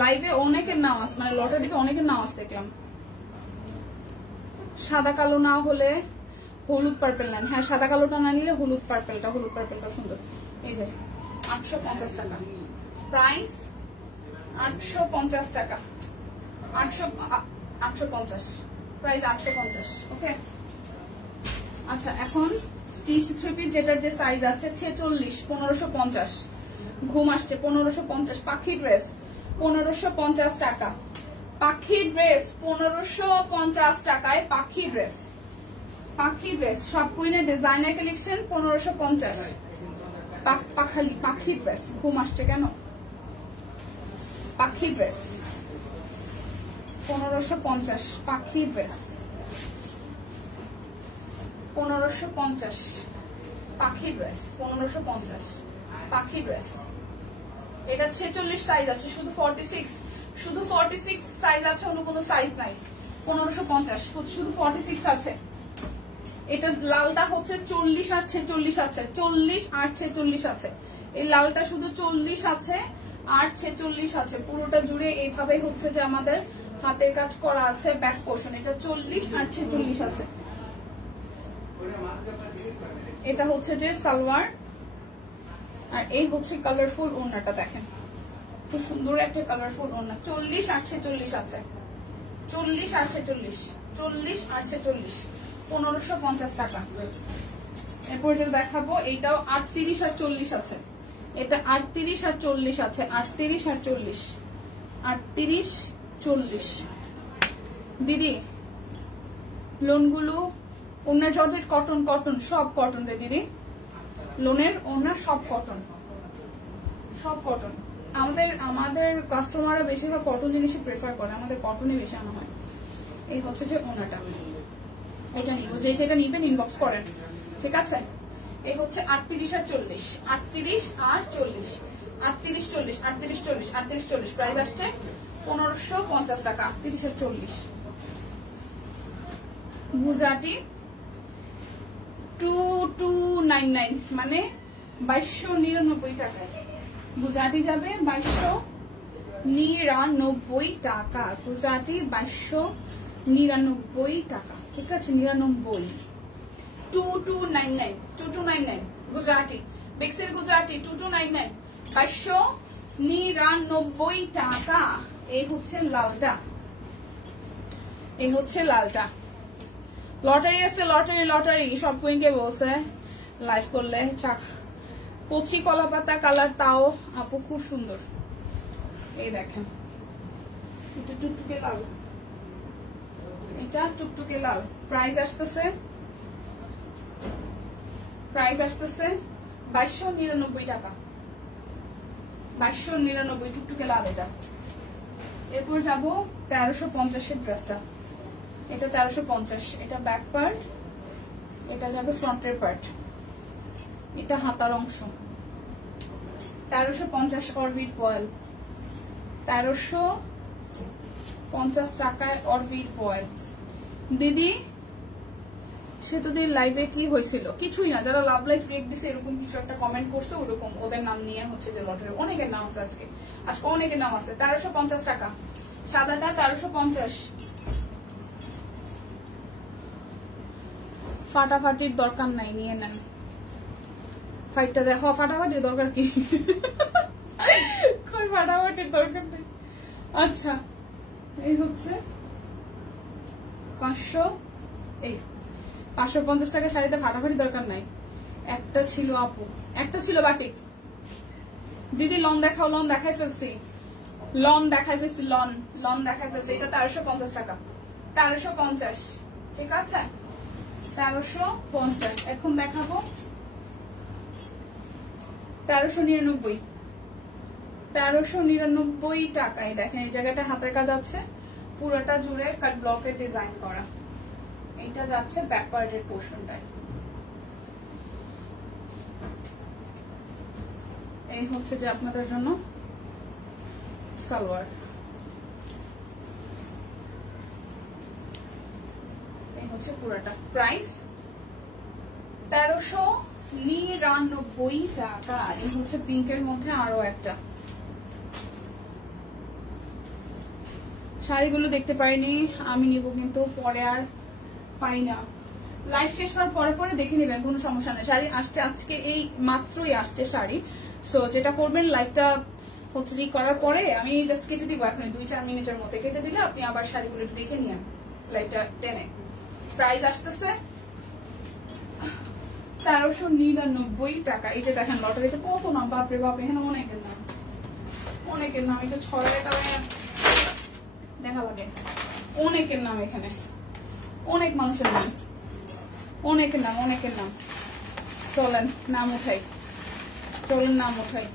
লাইভে অনেকের নাম আছে, মানে লটারিতে অনেকের নাম আছে দেখলাম। সাদা কালো না হলে হলুদ পার্পেল নেন। হ্যাঁ সাদা কালোটা না নিলে হলুদ পার্পেলটা সুন্দর। এই যে 850 টাকা প্রাইস, 850 টাকা, 850 প্রাইস, 850। ওকে আচ্ছা, এখন স্টিচ থ্রি পিস যেটার যে সাইজ আছে 46, 1550। ঘুম আসছে 1550। পাখি ড্রেস 1550 টাকা, পাখি ড্রেস 1550 টাকায়। পাখি ড্রেস সব কুইনের ডিজাইনার কালেকশন 1550। পাখি ড্রেস, ঘুম আসছে কেন? পাখি ড্রেস 1550, পাখি ড্রেস 1550, পাখি ড্রেস 1550, পাখি ড্রেস। এটা 46 সাইজ আছে, শুধু 46 সাইজ আছে, অন্য কোনো সাইজ নাই। 1550 শুধু 46 আছে। এটা লালটা হচ্ছে 40 আর 46 আছে, 40 আর 46 আছে। এই লালটা শুধু 40 আছে আর 46 আছে। পুরোটা জুড়ে এইভাবে হচ্ছে যে আমাদের হাতের কাজ করা আছে, ব্যাক পোর্শন। এটা 40 আর 46 আছে। এটা হচ্ছে যে সালোয়ার, আর এই হচ্ছে কালারফুল ওড়নাটা। দেখেন খুব সুন্দর একটা কালারফুল ওড়না। 40 আর 46 আছে, 40 আর 46, 40 আর 46, 1550 টাকা। এরপর যেটা দেখাবো এইটাও 38 আর 40 আছে। এটা 38 আর 40 আছে, 38 আর 40, 38 40। দিদি লোনগুলো ওনার জর্জেট কটন কটন সব কটন রে দিদি, লোনের ওনার সব কটন, সব কটন। আমাদের কাস্টমাররা বেশিরভাগ কটন জিনিসই প্রেফার করে, আমাদের কটনে বেশি আনা হয়। এই হচ্ছে যে ওনাটা, এটা নিব, যেটা নিবেন ইনবক্স করেন, ঠিক আছে। এই হচ্ছে 38 আর 40, 38 আর 40, 38 40, 38 40, 38 40, প্রাইস আসছে 1550 টাকা। 38 আর 40 গুজরাটি 2299 মানে 2299 টাকায় গুজরাটি যাবে, 2299 টাকা গুজরাটি, 2299 টাকা, ঠিক আছে। 99 2299 গুজরাটি, বেক্সের গুজরাটি 2299 2299 টাকা। এই হচ্ছে লালটা, এই হচ্ছে লালটা। লটারি আছে, লটারি লটারি সব কুইনকে বলছে লাইভ করলে। কচি কলা পাতা কালার, তাও আপু খুব সুন্দর। এই দেখেন, এটা টুকটুকে লাল, এটা টুকটুকে লাল। প্রাইস আসতেছে 2299 টাকা, 2299 টুকটুকে লাল এটা। এরপর যাবো 1350 এর ড্রেসটা, এটা 1350, এটা ব্যাক পার্ট, এটা যাবে ফ্রন্টের পার্ট, এটা হাতার অংশ। 1350 অরবিট ফয়েল, 1350 টাকায় অরবিট ফয়েল। দিদি সেতুদের লাইভে কি হয়েছিল? কিছুই না, যারা লাভ লাইফ রেক দিছে এরকম কিছু একটা কমেন্ট করছে, ওরকম ওদের নাম নিয়ে হচ্ছে যে লটারি। অনেকের নাম আছে আজকে, আজকে অনেকের নাম আছে। 1350 টাকা সাদাটা, 1350। ফাটাফাটির দরকার নাই, নিয়ে নেন। ফাইটটা দেখো, ফাটাফাটির দরকার কি? কই ফাটাফাটির দরকার নেই। আচ্ছা, এই হচ্ছে 500, এই 550 টাকা শাড়িতে ফাটাফাটি দরকার নাই। একটা ছিল আপু, একটা ছিল বাটিক। দিদি লন দেখাও, লন দেখাই ফেলছি, লন দেখাই ফেলছি, লন দেখাই ফেলছি। এটা 1350 টাকা, 1350, ঠিক আছে 1350। এখন দেখাবো 1399, 1399 টাকায়। দেখেন এই জায়গাটা হাতের কাজ আছে, পুরোটা জুড়ে কাট ব্লকের ডিজাইন করা। এটা যাচ্ছে ব্যাক পার্টের পোর্শনটায়। এই হচ্ছে যে আপনাদের জন্য সালোয়ার। এই হচ্ছে পুরোটা। প্রাইস 1399 টাকা। এই হচ্ছে পিঙ্কের মধ্যে আরো একটা। শাড়িগুলো দেখতে পারিনি আমি, নিব কিন্তু পরে আর পাই না। লাইভ শেষ হওয়ার পরে পরে দেখে নেবেন, কোনো সমস্যা নেই। শাড়ি আসছে আজকে, এই মাত্রই আসছে শাড়ি। সো যেটা করবেন, লাইভটা হচ্ছে যে করার পরে আমি জাস্ট কেটে দিব, এখন 2-4 মিনিটের মধ্যে কেটে দিলে আপনি আবার শাড়িগুলো দেখে নিন লাইভটা টেনে। প্রাইস আসতেছে 1399 টাকা। এই যে দেখেন লটারিতে কত নাম, বাপরে বাপ, এখানে অনেকের নাম, অনেকের নাম। এটা 6 টাকা দেখা লাগে, অনেকের নাম এখানে, অনেক মানুষের নাম, অনেকের নাম, অনেকের নাম। চলেন নাম উঠাই, চলেন নাম উঠাই।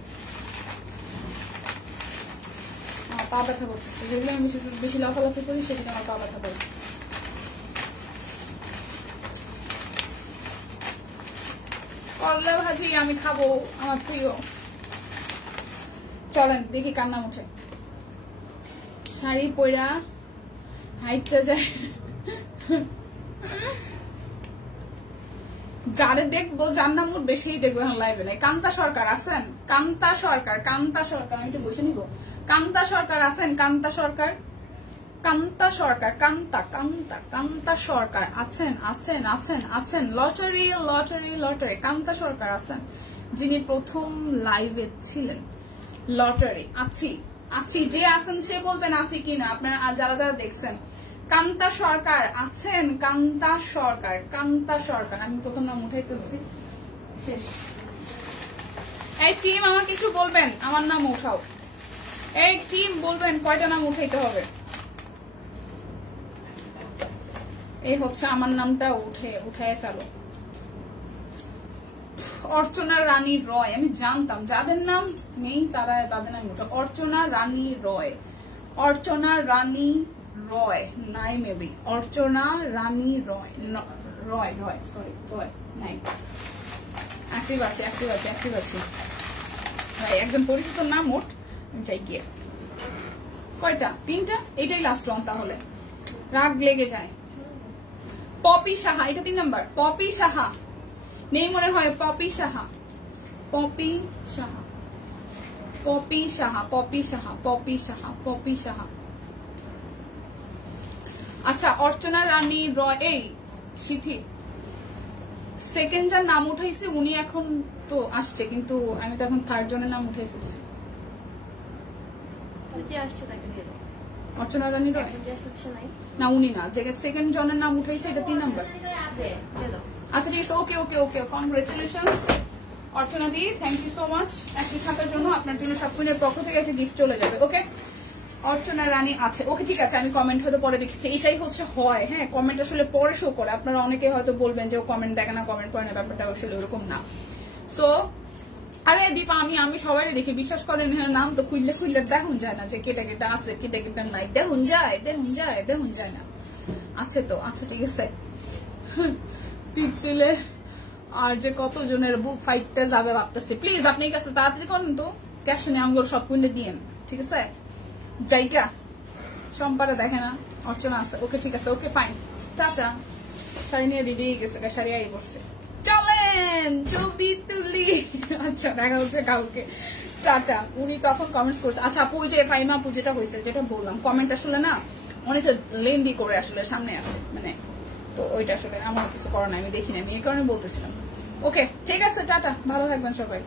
পা ব্যথা করতেছে, যেগুলো আমি বেশি লাফালাফি করি সেগুলো আমার পা ব্যথা করে। করলা ভাজি আমি খাবো, আমার প্রিয়। চলেন দেখি কার নাম উঠে। শাড়ি পরা হাইটটা যায়, যারে দেখবো যার নাম বেশি দেখবো এখন লাইভে নাই। কান্তা সরকার আছেন? কান্তা সরকার, কান্তা সরকার, আমি একটু বসে নিব। কান্তা সরকার আছেন? কান্তা সরকার, কান্তা সরকার, কান্তা কান্তা কান্তা সরকার আছেন? আছেন আছেন আছেন। লটারি লটারি লটারি, কান্তা সরকার আছেন, যিনি প্রথম লাইভে ছিলেন। লটারি আছি, আছি, যে আছেন সে বলবেন আছি কিনা। আপনারা যারা যারা দেখছেন, কান্তা সরকার আছেন? কান্তা সরকার, কান্তা সরকার। আমি প্রথম নাম উঠাই ফেলছি, শেষ। এই টিম আমার কিছু বলবেন, আমার নাম উঠাও। এই টিম বলবেন কয়টা নাম উঠাইতে হবে। এই হচ্ছে আমার নামটা উঠায় ফেলো। অর্চনা রানী রয়, আমি জানতাম যাদের নাম নেই তাদের নাম ওঠা। অর্চনা রানী রয়, অর্চনা রানী রয় নাই, মেবি অর্চনা রানী রয়, রয় রয় সরি রয় নাই। অ্যাক্টিভ আছে ভাই, একজন পরিচিত নাম ওঠ। আমি চাই গিয়ে কয়টা, 3টা, এটাই লাস্ট ওয়ান, তাহলে রাগ লেগে যায়। পপি সাহা, এটা 3 নাম্বার। পপি সাহা নেই মনে হয়, পপি সাহা, পপি সাহা, পপি সাহা, পপি সাহা, পপি সাহা, পপি সাহা। আচ্ছা, অর্চনা রানী রয়, এই সিথি সেকেন্ড যার নাম উঠাইছে উনি এখন তো আসছে, কিন্তু আমি তো এখন থার্ড জনের নাম উঠাই ফেলছি। অর্চনা রানী রয় না, উনি না, যে সেকেন্ড জনের নাম উঠাইছে এটা 3 নাম্বার। আচ্ছা ঠিক আছে, okay okay okay, congratulations Archana di, thank you so much একটি থাকার জন্য। আপনার জন্য সবকিছুর পক্ষ থেকে একটা গিফট চলে যাবে। ওকে, অর্চনা রানী আছে, ওকে ঠিক আছে। আমি কমেন্ট হয়তো পরে দেখেছি, এটাই হচ্ছে হয়, হ্যাঁ কমেন্ট আসলে পরে শো করে। আপনারা অনেকে হয়তো বলবেন যে ও কমেন্ট দেখে না, কমেন্ট করে না, ব্যাপারটা আসলে ওরকম না। সো আরে দীপা, আমি সবাই দেখি, বিশ্বাস করেন, নাম তো খুললে দেখুন যায় না যে কেটা কেটা আছে, কেটা কেটা নাই, দেখুন যায় না। আছে তো, আচ্ছা ঠিক আছে। পিক দিলে আর যে কতজনের বুক ফাইটটা যাবে ভাবতেছি। প্লিজ আপনি এই কাজটা তাড়াতাড়ি করেন তো, ক্যাপশনে আমগুলো সব কুইনে দিয়েন, ঠিক আছে? জায়গা সম্পারে দেখে না, অর্চনা আছে, ওকে ঠিক আছে, ওকে ফাইন, টাটা। শাড়ি নিয়ে রেডি হয়ে গেছে, শাড়ি আই পড়ছে, চলেন ছবি তুলি। আচ্ছা দেখা হচ্ছে কাউকে, টাটা। উনি তখন কমেন্টস করছে। আচ্ছা আপু, ওই যে ফাইমা আপু যেটা হয়েছে, যেটা বললাম, কমেন্ট আসলে না অনেকটা লেন্দি করে আসলে সামনে আসে, মানে তো ওইটা আসলে আমার কিছু করার নাই, আমি দেখিনি, আমি এই কারণে বলতেছিলাম। ওকে ঠিক আছে, টাটা, ভালো থাকবেন সবাই।